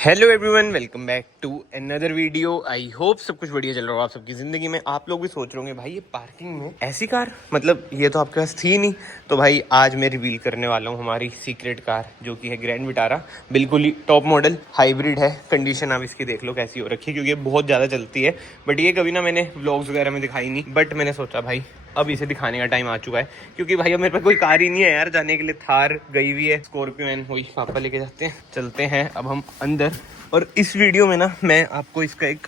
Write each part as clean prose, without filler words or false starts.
Hello everyone, welcome back to another video. I hope सब कुछ बढ़िया चल रहा हो आप सबकी ज़िंदगी में। आप लोग भी सोच रहे होंगे भाई ये पार्किंग में ऐसी कार, मतलब ये तो आपके पास थी नहीं। तो भाई आज मैं रिवील करने वाला हूँ हमारी सीक्रेट कार, जो कि है ग्रैंड विटारा। बिल्कुल ही टॉप मॉडल हाइब्रिड है। कंडीशन आप इसकी देख लो कैसी हो रखी है, क्योंकि ये बहुत ज़्यादा चलती है। बट ये कभी ना मैंने व्लॉग्स वगैरह में दिखाई नहीं, बट मैंने सोचा भाई अब इसे दिखाने का टाइम आ चुका है, क्योंकि भाई अब मेरे पास कोई कार ही नहीं है यार जाने के लिए। थार गई हुई है, स्कॉर्पियो एन हुई, पापा लेके जाते हैं। चलते हैं अब हम अंदर, और इस वीडियो में ना मैं आपको इसका एक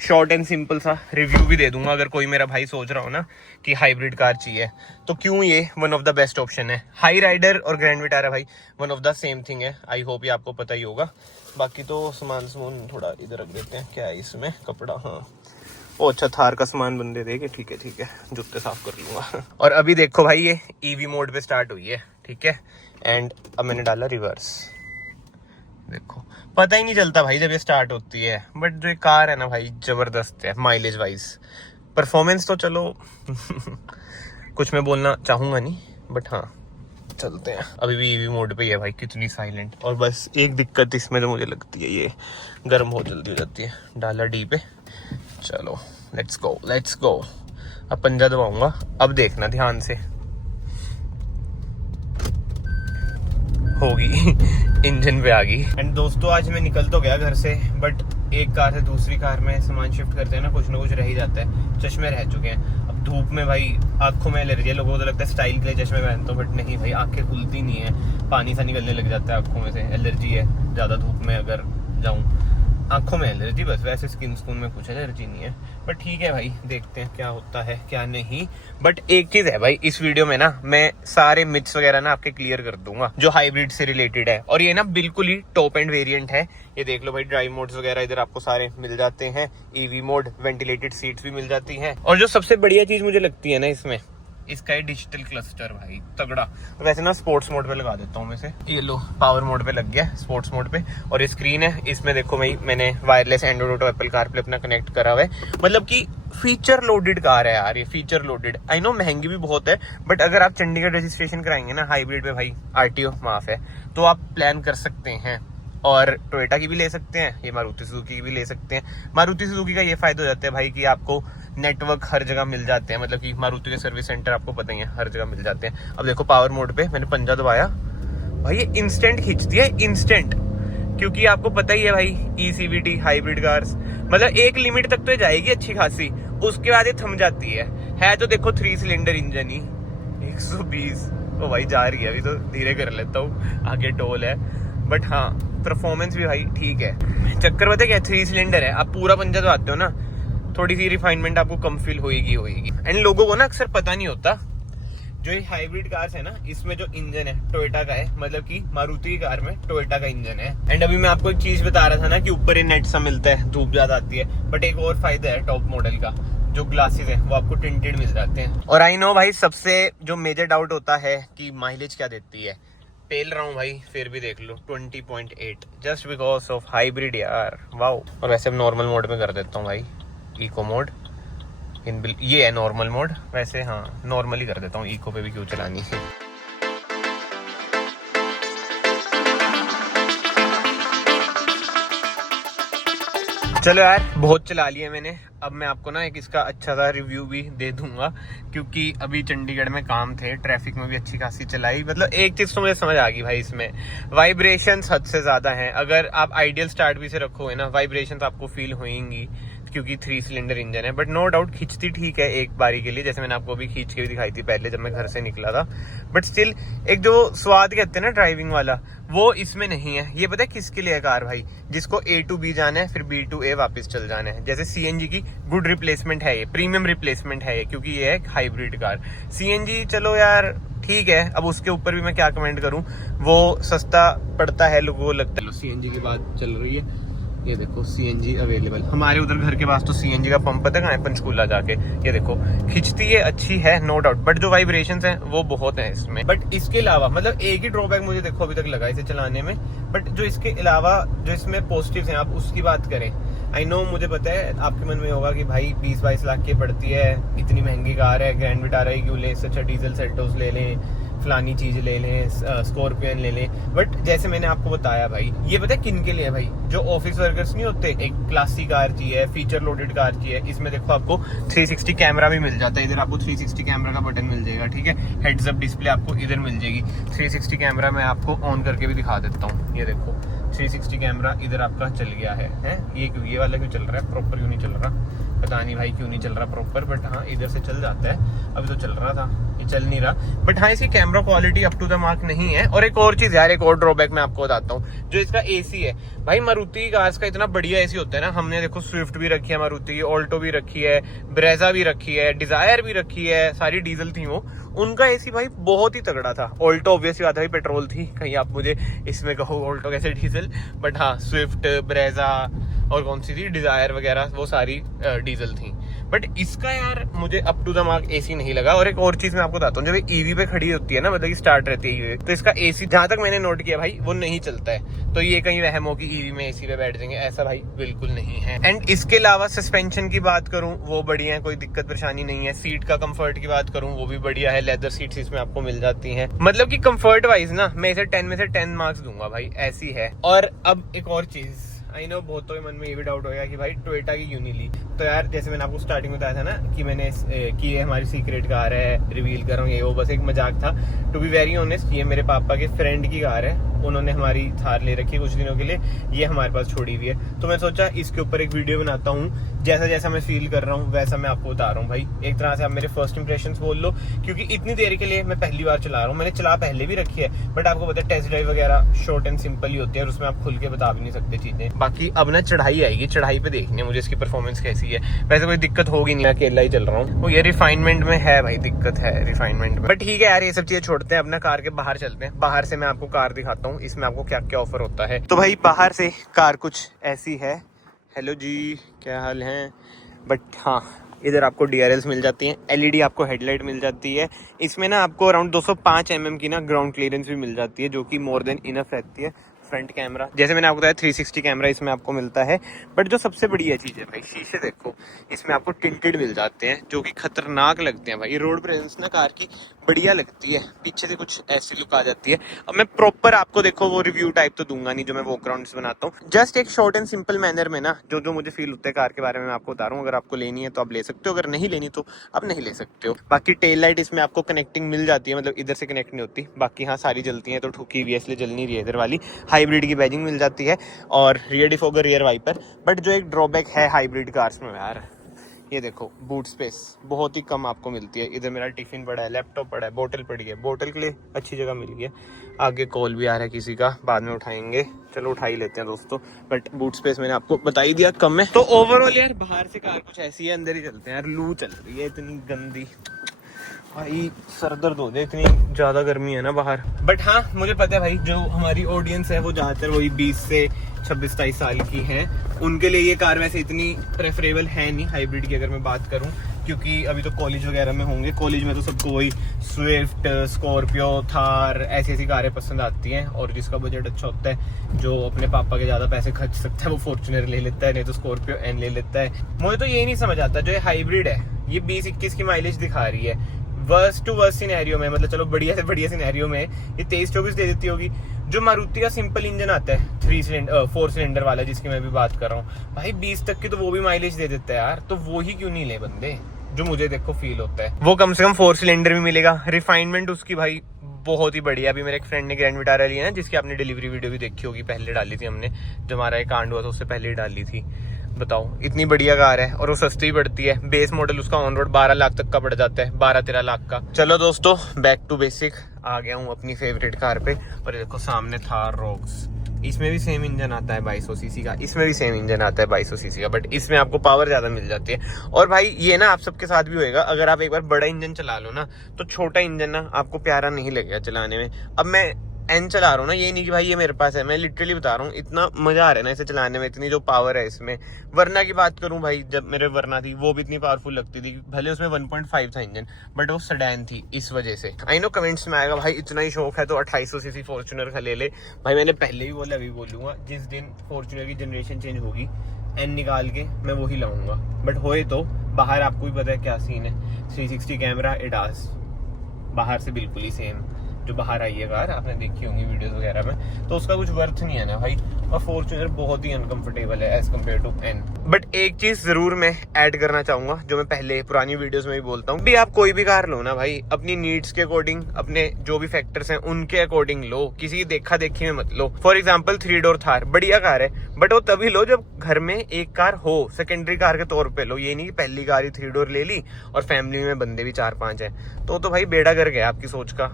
शॉर्ट एंड सिंपल सा रिव्यू भी दे दूंगा। अगर कोई मेरा भाई सोच रहा हो ना कि हाइब्रिड कार चाहिए, तो क्यों ये one of the best option है। हाई राइडर और ग्रैंड विटारा भाई one of the same thing है। आई होप ये आपको पता ही होगा। बाकी तो सामान थोड़ा इधर रख देते हैं। क्या है इसमें, कपड़ा, हाँ ओ अच्छा, थार का सामान बंदे देंगे। ठीक है, जूते साफ कर लूंगा। और अभी देखो भाई ये ईवी मोड पे स्टार्ट हुई है, ठीक है। एंड अब मैंने डाला रिवर्स, देखो पता ही नहीं चलता भाई जब ये स्टार्ट होती है। बट जो ये कार है ना भाई जबरदस्त है माइलेज वाइज। परफॉर्मेंस तो चलो कुछ मैं बोलना चाहूंगा नहीं, बट हाँ चलते हैं। अभी भी ईवी मोड पे ही है भाई, कितनी साइलेंट। और बस एक दिक्कत इसमें तो मुझे लगती है, ये गर्म बहुत जल्दी हो जाती है। डाला डी पे, चलो लेट्स गो। अब पंजा दबाऊंगा, अब देखना ध्यान से। होगी इंजन पे आ गई। एंड दोस्तों आज मैं निकल तो गया घर से, बट एक कार से दूसरी कार में सामान शिफ्ट करते हैं ना, कुछ ना कुछ रह ही जाता है। चश्मे रह चुके हैं। अब धूप में भाई आंखों में एलर्जी है। लोगों को तो लगता है स्टाइल के लिए चश्मे पहनता हूँ, बट नहीं भाई, आंखें खुलती नहीं है, पानी सा निकलने लग जाता है आंखों में से। एलर्जी है, ज्यादा धूप में अगर जाऊँ आंखों में एलर्जी, बस। वैसे स्किन में कुछ एलर्जी नहीं है। बट ठीक है भाई, देखते हैं क्या होता है क्या नहीं। बट एक चीज है भाई, इस वीडियो में ना मैं सारे मिथ्स वगैरह ना आपके क्लियर कर दूंगा जो हाइब्रिड से रिलेटेड है। और ये ना बिल्कुल ही टॉप एंड वेरिएंट है। ये देख लो भाई, ड्राइव मोड्स वगैरह इधर आपको सारे मिल जाते हैं। ईवी मोड, वेंटिलेटेड सीट्स भी मिल जाती हैं। और जो सबसे बढ़िया चीज मुझे लगती है ना इसमें, इसका है डिजिटल क्लस्टर भाई तगड़ा। वैसे ना स्पोर्ट्स मोड पे लगा देता हूँ मैं इसे। ये लो पावर मोड पे लग गया, स्पोर्ट्स मोड पे। और ये स्क्रीन है, इसमें देखो भाई मैंने wireless Android auto Apple CarPlay अपना कनेक्ट करा हुआ है। मतलब कि फीचर लोडेड कार है यार ये, फीचर लोडेड। आई नो महंगी भी बहुत है, बट अगर आप चंडीगढ़ रजिस्ट्रेशन कराएंगे ना हाइब्रिड पे भाई, आरटीओ माफ है, तो आप प्लान कर सकते हैं। और टोयोटा की भी ले सकते हैं, ये मारुति सुजुकी की भी ले सकते हैं। मारुति सुजुकी का ये फायदा हो जाता है भाई कि आपको नेटवर्क हर जगह मिल जाते हैं। मतलब कि मारुति के सर्विस सेंटर आपको पता ही है, हर जगह मिल जाते हैं। अब देखो पावर मोड पे मैंने पंजा दबाया भाई, ये इंस्टेंट खींचती है, इंस्टेंट। क्योंकि आपको पता ही है भाई ईसीवीटी हाइब्रिड कार्स, मतलब एक लिमिट तक तो जाएगी अच्छी खासी, उसके बाद ये थम जाती है। तो देखो 3 सिलेंडर इंजन ही 120। ओ भाई जा रही है, अभी तो धीरे कर लेता हूँ, आगे टोल है। बट हाँ परफॉर्मेंस भी भाई ठीक है। चक्कर पता है क्या, 3 सिलेंडर है। आप पूरा पंजा तो आते हो ना, थोड़ी सी रिफाइनमेंट आपको कम फील होगी। एंड लोगों को ना अक्सर पता नहीं होता, जो ये हाइब्रिड कार्स है ना, इसमें जो इंजन है टोयोटा का है। मतलब कि मारुति की कार में टोयोटा का इंजन है। एंड अभी मैं आपको एक चीज बता रहा था ना कि ऊपर ये नेट सा मिलता है, धूप ज्यादा आती है। बट एक और फायदा है टॉप मॉडल का, जो ग्लासेस है वो आपको टिंटेड मिल जाते हैं। और आई नो भाई सबसे जो मेजर डाउट होता है कि माइलेज क्या देती है, पेल रहा हूँ भाई, फिर भी देख लो 20.8, जस्ट बिकॉज ऑफ हाइब्रिड यार, वाओ। और वैसे अब नॉर्मल मोड में कर देता हूँ भाई, इको मोड ये है नॉर्मल मोड। वैसे हाँ नॉर्मली कर देता हूँ, इको पे भी क्यों चलानी है। चलो यार बहुत चला लिया मैंने। अब मैं आपको ना एक इसका अच्छा सा रिव्यू भी दे दूंगा, क्योंकि अभी चंडीगढ़ में काम थे, ट्रैफिक में भी अच्छी खासी चलाई। मतलब एक चीज तो मुझे समझ आ गई भाई, इसमें वाइब्रेशंस हद से ज्यादा हैं। अगर आप आइडियल स्टार्ट भी से रखोगे ना, वाइब्रेशंस आपको फील होंगी, क्योंकि 3 सिलेंडर इंजन है। बट नो डाउट खींचती ठीक है एक बारी के लिए, जैसे मैंने आपको अभी खींच के भी दिखाई थी पहले जब मैं घर से निकला था। बट स्टिल एक जो स्वाद कहते हैं ना ड्राइविंग वाला, वो इसमें नहीं है। ये पता है किसके लिए है कार भाई, जिसको A to B जाना है, फिर B to A वापस चल जाना है। जैसे CNG की गुड रिप्लेसमेंट है ये, प्रीमियम रिप्लेसमेंट है ये, क्योंकि ये है हाइब्रिड कार। CNG चलो यार ठीक है, अब उसके ऊपर भी मैं क्या कमेंट करूं, वो सस्ता पड़ता है लोगों को लगता है। CNG की बात चल रही है, ये देखो CNG अवेलेबल हमारे उधर घर के पास। तो CNG का पंप पता है पंचकूला जाके, ये देखो खिंचती है, अच्छी है नो डाउट। बट जो वाइब्रेशंस हैं वो बहुत हैं इसमें। बट इसके अलावा मतलब एक ही ड्रॉबैक मुझे देखो अभी तक लगा इसे चलाने में। बट जो इसके अलावा जो इसमें पॉजिटिव हैं, आप उसकी बात करें, आई नो मुझे पता है आपके मन में होगा कि भाई 20-22 लाख की पड़ती है, इतनी महंगी कार है, ग्रैंड विटारा ही क्यों ले, इससे अच्छा डीजल सेल्टोस ले लें, फलानी चीज ले लें, स्कॉर्पियन ले लें, बट जैसे मैंने आपको बताया भाई, ये पता है किन के लिए है भाई? जो ऑफिस वर्कर्स नहीं होते, एक क्लासी कार चाहिए, फीचर लोडेड कार चाहिए। इसमें देखो आपको 360 कैमरा भी मिल जाता है, इधर आपको 360 कैमरा का बटन मिल जाएगा, ठीक है। हेड्स अप डिस्प्ले आपको इधर मिल जाएगी। 360 कैमरा मैं आपको ऑन करके भी दिखा देता हूँ, ये देखो 360 कैमरा इधर आपका चल गया है। ये वाला क्यों चल रहा है प्रॉपर, क्यों नहीं चल रहा पता नहीं भाई, क्यों नहीं चल रहा प्रॉपर, बट हाँ इधर से चल जाता है। अभी तो चल रहा था, ये चल नहीं रहा, बट हाँ इसकी camera quality up to the mark नहीं है। और एक और चीज यार, एक और ड्रॉबैक मैं आपको बताता हूँ, जो इसका एसी है भाई। मारुति कार्स का इतना बढ़िया एसी होता है ना। हमने देखो स्विफ्ट भी रखी है मारुति की, ऑल्टो भी रखी है, ब्रेजा भी रखी है, डिजायर भी रखी है, सारी डीजल थी वो। उनका एसी भाई बहुत ही तगड़ा था। ऑल्टो ऑब्वियसली बात है भाई, पेट्रोल थी, कहीं आप मुझे इसमें कहो ऑल्टो कैसे डीजल, बट हाँ स्विफ्ट, ब्रेजा और कौन सी थी, डिजायर वगैरह, वो सारी डीजल थी। बट इसका यार मुझे up to the mark AC नहीं लगा। और एक और चीज मैं आपको बताता हूँ, जब ईवी पे खड़ी होती है ना, मतलब कि स्टार्ट रहती है, तो इसका एसी जहां तक मैंने नोट किया भाई वो नहीं चलता है। तो ये कहीं वहम हो कि ईवी में एसी पे बैठ जाएंगे, ऐसा भाई बिल्कुल नहीं है। एंड इसके अलावा सस्पेंशन की बात करूं वो बढ़िया है, कोई दिक्कत परेशानी नहीं है। सीट का कंफर्ट की बात करूं वो भी बढ़िया है, लेदर सीट्स इसमें आपको मिल जाती हैं। मतलब कि कंफर्ट वाइज ना मैं इसे 10 में से 10 मार्क्स दूंगा भाई, ऐसी है। और अब एक और चीज, आई नो बहुतों के मन में ये भी डाउट होगा कि भाई टोयोटा की क्यों नहीं ली। तो यार जैसे मैंने आपको स्टार्टिंग में बताया था ना कि मैंने कि ये हमारी सीक्रेट कार है, रिवील कर रहा हूँ, ये वो बस एक मजाक था। टू बी वेरी ऑनेस्ट, ये मेरे पापा के फ्रेंड की कार है, उन्होंने हमारी थार ले रखी है कुछ दिनों के लिए, ये हमारे पास छोड़ी हुई है। तो मैं सोचा इसके ऊपर एक वीडियो बनाता हूँ, जैसा जैसा मैं फील कर रहा हूँ वैसा मैं आपको बता रहा हूँ भाई। एक तरह से आप मेरे फर्स्ट इंप्रेशंस बोल लो, क्योंकि इतनी देर के लिए मैं पहली बार चला रहा हूँ। मैंने चला पहले भी रखी है, बट आपको पता है टेस्ट ड्राइव वगैरह शॉर्ट एंड सिंपल ही होती है, और उसमें आप खुल के बता भी नहीं सकते चीजें। बाकी अब ना चढ़ाई आएगी, चढ़ाई पे देखनी है मुझे इसकी परफॉर्मेंस कैसी है। वैसे कोई दिक्कत होगी नहीं, अकेला ही चल रहा हूँ। वो ये रिफाइनमेंट में है भाई, दिक्कत है रिफाइनमेंट में, बट ठीक है यार, ये सब चीजें छोड़ते हैं, अपना कार के बाहर चलते हैं। बाहर से मैं आपको कार दिखाता हूँ, इसमें आपको क्या क्या ऑफर होता है। तो भाई बाहर से कार कुछ ऐसी है। हेलो जी, क्या हाल है? बट हाँ, इधर आपको DRLs मिल जाती हैं, LED आपको हेडलाइट मिल जाती है। इसमें ना आपको अराउंड 205 mm की ना ग्राउंड क्लियरेंस भी मिल जाती है, जो कि मोर देन इनफ रहती है। फ्रंट कैमरा जैसे मैंने आपको बताया 360 कैमरा इसमें आपको मिलता है। बट जो सबसे बढ़िया चीज है भाई, शीशे देखो, इसमें आपको टिल्टेड मिल जाते हैं, जो कि खतरनाक लगते हैं भाई। रोड प्रेजेंस ना कार की बढ़िया लगती है, पीछे से कुछ ऐसी लुक आ जाती है। अब मैं प्रॉपर आपको देखो वो रिव्यू टाइप तो दूंगा नहीं, जो मैं वॉक अराउंड से बनाता हूँ, जस्ट एक शॉर्ट एंड सिंपल मैनर में ना जो जो मुझे फील होता है कार के बारे में मैं आपको बता रहा हूँ। अगर आपको लेनी है तो आप ले सकते हो, अगर नहीं लेनी तो आप नहीं ले सकते हो। बाकी टेल लाइट इसमें आपको कनेक्टिंग मिल जाती है, मतलब इधर से कनेक्ट नहीं होती, बाकी हाँ सारी जलती है, तो ठुकी हुई है इसलिए जल नहीं रही है इधर वाली। हाइब्रिड की बैजिंग मिल जाती है, और rear defogger, rear wiper. But जो एक ड्रॉबैक है हाइब्रिड कार्स में यार, ये देखो बूट स्पेस बहुत ही कम आपको मिलती है। इधर मेरा टिफिन पड़ा है, लैपटॉप पड़ा है, बोतल पड़ी है, बोतल के लिए अच्छी जगह मिल गई है। आगे कॉल भी आ रहा है किसी का, बाद में उठाएंगे, चलो उठा ही लेते हैं दोस्तों। बट बूट स्पेस मैंने आपको बता ही दिया कम है। तो ओवरऑल यार बाहर से कार कुछ ऐसी है, अंदर ही चलते हैं यार। लू चल रही है इतनी गंदी भाई, सर दर्द हो जाए, इतनी ज्यादा गर्मी है ना बाहर। बट हाँ मुझे पता है भाई, जो हमारी ऑडियंस है वो ज्यादातर वही 20 से 26-27 साल की है, उनके लिए ये कार वैसे इतनी प्रेफरेबल है नहीं हाइब्रिड की, अगर मैं बात करूं, क्योंकि अभी तो कॉलेज वगैरह में होंगे। कॉलेज में तो सबको वही स्विफ्ट, स्कॉर्पियो, थार ऐसी ऐसी कारें पसंद आती हैं, और जिसका बजट अच्छा होता है, जो अपने पापा के ज्यादा पैसे खर्च सकता है, वो फॉर्च्यूनर ले लेता है, नहीं तो स्कॉर्पियो एन ले लेता है। मुझे तो ये नहीं समझ आता, जो ये हाइब्रिड है ये 20-21 की माइलेज दिखा रही है, वर्स्ट टू वर्स्ट सिनेरियो में, मतलब चलो बढ़िया से बढ़िया सिनेरियो में ये 23-24 दे देती होगी। जो मारुति का सिंपल इंजन आता है 4 सिलेंडर वाला, जिसकी मैं भी बात कर रहा हूँ भाई, 20 तक की तो वो भी माइलेज दे देता है यार। तो वो ही क्यों नहीं ले बंदे, जो मुझे देखो फील होता है। वो कम से कम 4 सिलेंडर भी मिलेगा, रिफाइनमेंट उसकी भाई बहुत ही बढ़िया। अभी मेरे एक फ्रेंड ने ग्रैंड विटारा ली है ना, जिसकी आपने डिलीवरी वीडियो भी देखी होगी, पहले डाली थी हमने, जो हमारा एक कांड हुआ था उससे पहले ही डाली थी। बताओ, इतनी बढ़िया कार है, और वो सस्ती पड़ती है। बेस मॉडल उसका ऑन रोड 12 लाख तक का पड़ जाता है, 12-13 लाख का। चलो दोस्तों, बैक टू बेसिक आ गया हूँ अपनी फेवरेट कार पे। और देखो सामने थार रॉक्स, इसमें भी सेम इंजन आता है 2200 सीसी का, इसमें भी सेम इंजन आता है 2200 सीसी का, बट इसमें आपको पावर ज्यादा मिल जाती है। और भाई ये ना आप सबके साथ भी होएगा, अगर आप एक बार बड़ा इंजन चला लो ना, तो छोटा इंजन ना आपको प्यारा नहीं लगेगा चलाने में। अब मैं एन चला रहा हूँ ना, ये नहीं कि भाई ये मेरे पास है, मैं लिटरली बता रहा हूँ, इतना मजा आ रहा है ना इसे चलाने में, इतनी जो पावर है इसमें। वरना की बात करूँ भाई, जब मेरे वरना थी वो भी इतनी पावरफुल लगती थी, भले उसमें 1.5 था इंजन, बट वो सेडान थी, इस वजह से। आई नो कमेंट्स में आएगा भाई इतना ही शौक है तो 2800 सीसी फॉर्च्यूनर का ले ले। भाई मैंने पहले भी बोला, अभी बोलूंगा, जिस दिन फॉर्च्यूनर की जनरेशन चेंज होगी, एन निकाल के मैं वही लाऊंगा। बट होए तो बाहर आपको भी पता है क्या सीन है, 360 कैमरा, एडास, बाहर से बिल्कुल ही सेम। जो बाहर आई है कार, आपने देखी होंगी वीडियोस वगैरह में, तो उसका कुछ वर्थ नहीं है ना भाई। और फॉर्च्यूनर बहुत ही अनकंफर्टेबल है as compare to an. But एक चीज जरूर मैं ऐड करना चाहूंगा, जो मैं पहले पुरानी वीडियोस में भी बोलता हूँ, भी आप कोई भी कार लो ना भाई, अपनी नीड्स के अकॉर्डिंग, अपने जो भी फैक्टर्स हैं उनके अकॉर्डिंग लो, किसी देखा देखी में मत लो। फॉर एग्जाम्पल 3 डोर थार बढ़िया कार है, बट वो तभी लो जब घर में एक कार हो, सेकेंडरी कार के तौर पे लो। ये नहीं कि पहली कार ही 3 डोर ले ली और फैमिली में बंदे भी 4-5 हैं, तो भाई बेड़ा गर्क है आपकी सोच का।